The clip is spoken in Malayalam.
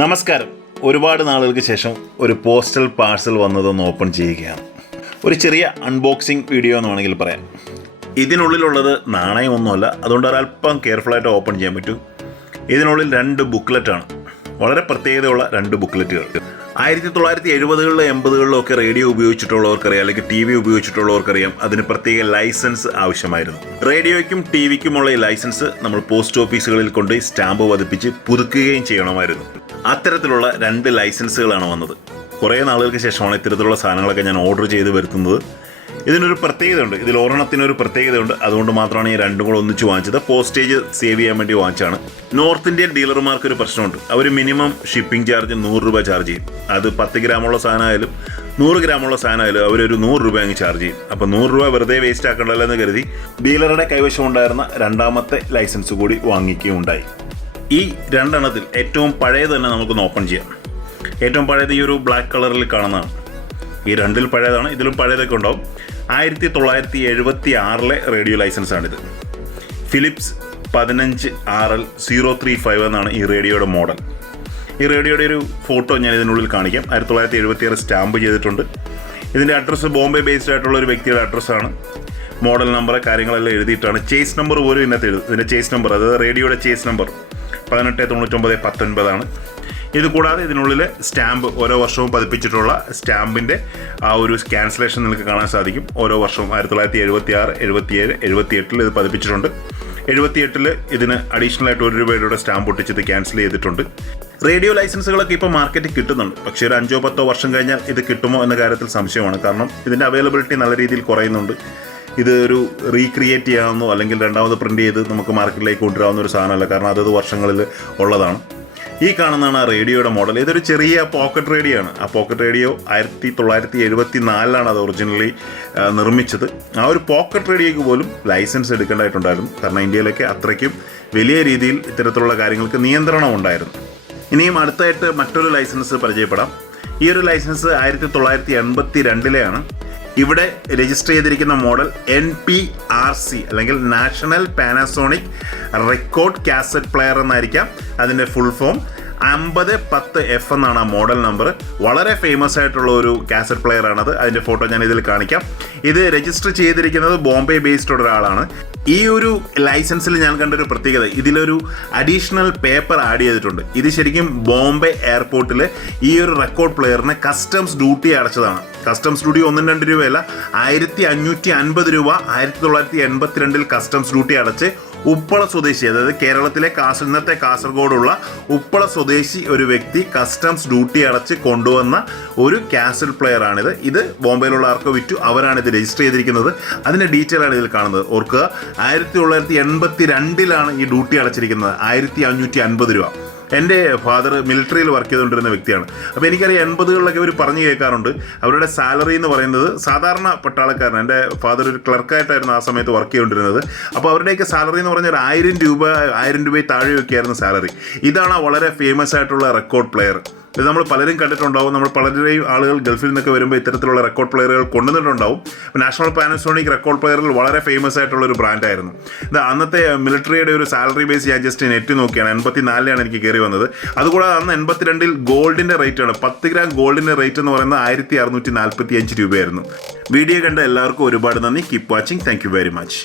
നമസ്കാരം. ഒരുപാട് നാളുകൾക്ക് ശേഷം ഒരു പോസ്റ്റൽ പാഴ്സൽ വന്നതൊന്ന് ഓപ്പൺ ചെയ്യുകയാണ്. ഒരു ചെറിയ അൺബോക്സിങ് വീഡിയോ എന്ന് വേണമെങ്കിൽ പറയാം. ഇതിനുള്ളിലുള്ളത് നാണയമൊന്നുമല്ല, അതുകൊണ്ട് ഒരല്പം കെയർഫുള്ളായിട്ട് ഓപ്പൺ ചെയ്യാൻ പറ്റും. ഇതിനുള്ളിൽ 2 ബുക്ക്ലെറ്റാണ്, വളരെ പ്രത്യേകതയുള്ള 2 ബുക്ക്ലെറ്റുകൾ. 1970കളിലും 80കളിലും ഒക്കെ റേഡിയോ ഉപയോഗിച്ചിട്ടുള്ളവർക്കറിയാം, അല്ലെങ്കിൽ TV ഉപയോഗിച്ചിട്ടുള്ളവർക്കറിയാം, അതിന് പ്രത്യേക ലൈസൻസ് ആവശ്യമായിരുന്നു. റേഡിയോയ്ക്കും TVക്കുമുള്ള ഈ ലൈസൻസ് നമ്മൾ പോസ്റ്റ് ഓഫീസുകളിൽ കൊണ്ട് സ്റ്റാമ്പ് പതിപ്പിച്ച് പുതുക്കുകയും ചെയ്യണമായിരുന്നു. അത്തരത്തിലുള്ള 2 ലൈസൻസുകളാണ് വന്നത്. കുറേ നാളുകൾക്ക് ശേഷമാണ് ഇത്തരത്തിലുള്ള സാധനങ്ങളൊക്കെ ഞാൻ ഓർഡർ ചെയ്ത് വരുത്തുന്നത്. ഇതിനൊരു പ്രത്യേകതയുണ്ട്, ഇതിൽ ഒരെണ്ണത്തിനൊരു പ്രത്യേകതയുണ്ട്. അതുകൊണ്ട് മാത്രമാണ് ഈ 2 കൂടെ ഒന്നിച്ച് വാങ്ങിച്ചത്. പോസ്റ്റേജ് സേവ് ചെയ്യാൻ വേണ്ടി വാങ്ങിച്ചാണ്. നോർത്ത് ഇന്ത്യൻ ഡീലർമാർക്ക് ഒരു പ്രശ്നമുണ്ട്. അവർ മിനിമം ഷിപ്പിംഗ് ചാർജ് 100 രൂപ ചാർജ് ചെയ്യും. അത് 10 ഗ്രാമുള്ള സാധനമായാലും 100 ഗ്രാമുള്ള സാധനമായാലും അവരൊരു 100 രൂപ അങ്ങ് ചാർജ് ചെയ്യും. അപ്പോൾ 100 രൂപ വെറുതെ വേസ്റ്റ് ആക്കണ്ടല്ലോ എന്ന് കരുതി ഡീലറുടെ കൈവശം ഉണ്ടായിരുന്ന 2ാമത്തെ ലൈസൻസ് കൂടി വാങ്ങിക്കുകയുണ്ടായി. ഈ 2 എണ്ണത്തിൽ ഏറ്റവും പഴയത് തന്നെ നമുക്കൊന്ന് ഓപ്പൺ ചെയ്യാം. ഏറ്റവും പഴയത് ഈ ഒരു ബ്ലാക്ക് കളറിൽ കാണുന്നതാണ്. ഈ 2ൽ പഴയതാണ്, ഇതിലും പഴയതൊക്കെ ഉണ്ടാവും. 1976 റേഡിയോ ലൈസൻസാണിത്. ഫിലിപ്സ് 15RL 035 എന്നാണ് ഈ റേഡിയോയുടെ മോഡൽ. ഈ റേഡിയോയുടെ ഒരു ഫോട്ടോ ഞാൻ ഇതിനുള്ളിൽ കാണിക്കാം. 1976 സ്റ്റാമ്പ് ചെയ്തിട്ടുണ്ട്. ഇതിൻ്റെ അഡ്രസ്സ് ബോംബെ ബേസ്ഡ് ആയിട്ടുള്ള ഒരു വ്യക്തിയുടെ അഡ്രസ്സാണ്. മോഡൽ നമ്പർ കാര്യങ്ങളെല്ലാം എഴുതിയിട്ടാണ്. ചേസ് നമ്പർ പോലും ഇതിനകത്ത് എഴുതും. ഇതിൻ്റെ ചേസ് നമ്പർ, അതായത് റേഡിയോയുടെ ചേസ് നമ്പർ 1899-19. ഇത് കൂടാതെ ഇതിനുള്ളിൽ സ്റ്റാമ്പ് ഓരോ വർഷവും പതിപ്പിച്ചിട്ടുള്ള സ്റ്റാമ്പിൻ്റെ ആ ഒരു ക്യാൻസലേഷൻ നിങ്ങൾക്ക് കാണാൻ സാധിക്കും. ഓരോ വർഷവും 1976, 77, 78 ഇത് പതിപ്പിച്ചിട്ടുണ്ട്. 78 ഇതിന് അഡീഷണൽ ആയിട്ട് 1 രൂപയുടെ സ്റ്റാമ്പ് ഒട്ടിച്ചത് ക്യാൻസൽ ചെയ്തിട്ടുണ്ട്. റേഡിയോ ലൈസൻസുകളൊക്കെ ഇപ്പോൾ മാർക്കറ്റിൽ കിട്ടുന്നുണ്ട്. പക്ഷേ ഒരു 5-10 വർഷം കഴിഞ്ഞാൽ ഇത് കിട്ടുമോ എന്ന കാര്യത്തിൽ സംശയമാണ്. കാരണം ഇതിൻ്റെ അവൈലബിലിറ്റി നല്ല രീതിയിൽ കുറയുന്നുണ്ട്. ഇത് ഒരു റീക്രിയേറ്റ് ചെയ്യാവുന്നോ അല്ലെങ്കിൽ 2ാമത് പ്രിൻറ്റ് ചെയ്ത് നമുക്ക് മാർക്കറ്റിലേക്ക് കൊണ്ടുവരാവുന്ന ഒരു സാധനമല്ല. കാരണം അതത് വർഷങ്ങളിൽ ഉള്ളതാണ്. ഈ കാണുന്നതാണ് ആ റേഡിയോയുടെ മോഡൽ. ഇതൊരു ചെറിയ പോക്കറ്റ് റേഡിയോ ആണ്. ആ പോക്കറ്റ് റേഡിയോ 1974 അത് ഒറിജിനലി നിർമ്മിച്ചത്. ആ ഒരു പോക്കറ്റ് റേഡിയോയ്ക്ക് പോലും ലൈസൻസ് എടുക്കേണ്ടതായിട്ടുണ്ടായിരുന്നു. കാരണം ഇന്ത്യയിലൊക്കെ അത്രയ്ക്കും വലിയ രീതിയിൽ ഇത്തരത്തിലുള്ള കാര്യങ്ങൾക്ക് നിയന്ത്രണം ഉണ്ടായിരുന്നു. ഇനിയും അടുത്തായിട്ട് മറ്റൊരു ലൈസൻസ് പരിചയപ്പെടാം. ഈ ഒരു ലൈസൻസ് 1982 ഇവിടെ രജിസ്റ്റർ ചെയ്തിരിക്കുന്ന മോഡൽ NPRC അല്ലെങ്കിൽ national Panasonic record cassette player എന്നായിരിക്കാം അതിൻ്റെ ഫുൾ ഫോം. 5010F എന്നാണ് ആ മോഡൽ നമ്പർ. വളരെ ഫേമസ് ആയിട്ടുള്ള ഒരു കാസറ്റ് പ്ലെയർ ആണത്. അതിൻ്റെ ഫോട്ടോ ഞാൻ ഇതിൽ കാണിക്കാം. ഇത് രജിസ്റ്റർ ചെയ്തിരിക്കുന്നത് ബോംബെ ബേസ്ഡ് ഒരാളാണ്. ഈ ഒരു ലൈസൻസിൽ ഞാൻ കണ്ടൊരു പ്രത്യേകത, ഇതിലൊരു അഡീഷണൽ പേപ്പർ ആഡ് ചെയ്തിട്ടുണ്ട്. ഇത് ശരിക്കും ബോംബെ എയർപോർട്ടിൽ ഈ ഒരു റെക്കോർഡ് പ്ലെയറിന് കസ്റ്റംസ് ഡ്യൂട്ടി അടച്ചതാണ്. കസ്റ്റംസ് ഡ്യൂട്ടി 1-2 രൂപയല്ല, 1550 രൂപ 1982 കസ്റ്റംസ് ഡ്യൂട്ടി അടച്ച് ഉപ്പള സ്വദേശി, അതായത് കേരളത്തിലെ ഇന്നത്തെ കാസർഗോഡുള്ള ഉപ്പള സ്വദേശി ഒരു വ്യക്തി കസ്റ്റംസ് ഡ്യൂട്ടി അടച്ച് കൊണ്ടുവന്ന ഒരു കാസറ്റ് പ്ലെയർ ആണിത്. ഇത് ബോംബെയിലുള്ള ആർക്കോ വിറ്റു, അവരാണ് ഇത് രജിസ്റ്റർ ചെയ്തിരിക്കുന്നത്. അതിൻ്റെ ഡീറ്റെയിൽ ആണ് ഇതിൽ കാണുന്നത്. ഓർക്കുക, 1982 ഈ ഡ്യൂട്ടി അടച്ചിരിക്കുന്നത് 1550 രൂപ. എൻ്റെ ഫാദർ മിലിറ്ററിയിൽ വർക്ക് ചെയ്തുകൊണ്ടിരുന്ന വ്യക്തിയാണ്. അപ്പോൾ എനിക്കറിയാം 80കളിലൊക്കെ അവർ പറഞ്ഞു കേൾക്കാറുണ്ട് അവരുടെ സാലറി എന്ന് പറയുന്നത്, സാധാരണ പട്ടാളക്കാരൻ, എൻ്റെ ഫാദർ ഒരു ക്ലർക്കായിട്ടായിരുന്നു ആ സമയത്ത് വർക്ക് ചെയ്തുകൊണ്ടിരുന്നത്. അപ്പോൾ അവരുടെയൊക്കെ സാലറി എന്ന് പറഞ്ഞാൽ 1000 രൂപ താഴെയൊക്കെയായിരുന്നു സാലറി. ഇതാണ് വളരെ ഫേമസ് ആയിട്ടുള്ള റെക്കോർഡ് പ്ലെയർ. ഇത് നമ്മൾ പലരും കണ്ടിട്ടുണ്ടാവും. നമ്മൾ പലരെയും ആളുകൾ ഗൾഫിൽ നിന്നൊക്കെ വരുമ്പോൾ ഇത്തരത്തിലുള്ള റെക്കോർഡ് പ്ലെയറുകൾ കൊണ്ടുവന്നിട്ടുണ്ടാവും. നാഷണൽ പാനാസോണിക് റെക്കോർഡ് പ്ലെയറിൽ വളരെ ഫേമസ് ആയിട്ടുള്ള ഒരു ബ്രാൻഡായിരുന്നു ഇത്. അന്നത്തെ മിലിറ്ററിയുടെ ഒരു സാലറി ബേസ് ഞാൻ ജസ്റ്റ് നെറ്റ് നോക്കിയാണ്. 84 എനിക്ക് കയറി വന്നത്. അതുകൂടാതെ അന്ന് 82 ഗോൾഡിൻ്റെ റേറ്റാണ്. 10 ഗ്രാം ഗോൾഡിൻ്റെ റേറ്റ് എന്ന് പറയുന്നത് 1645 രൂപയായിരുന്നു. വീഡിയോ കണ്ട എല്ലാവർക്കും ഒരുപാട് നന്ദി. Keep watching. Thank you very much.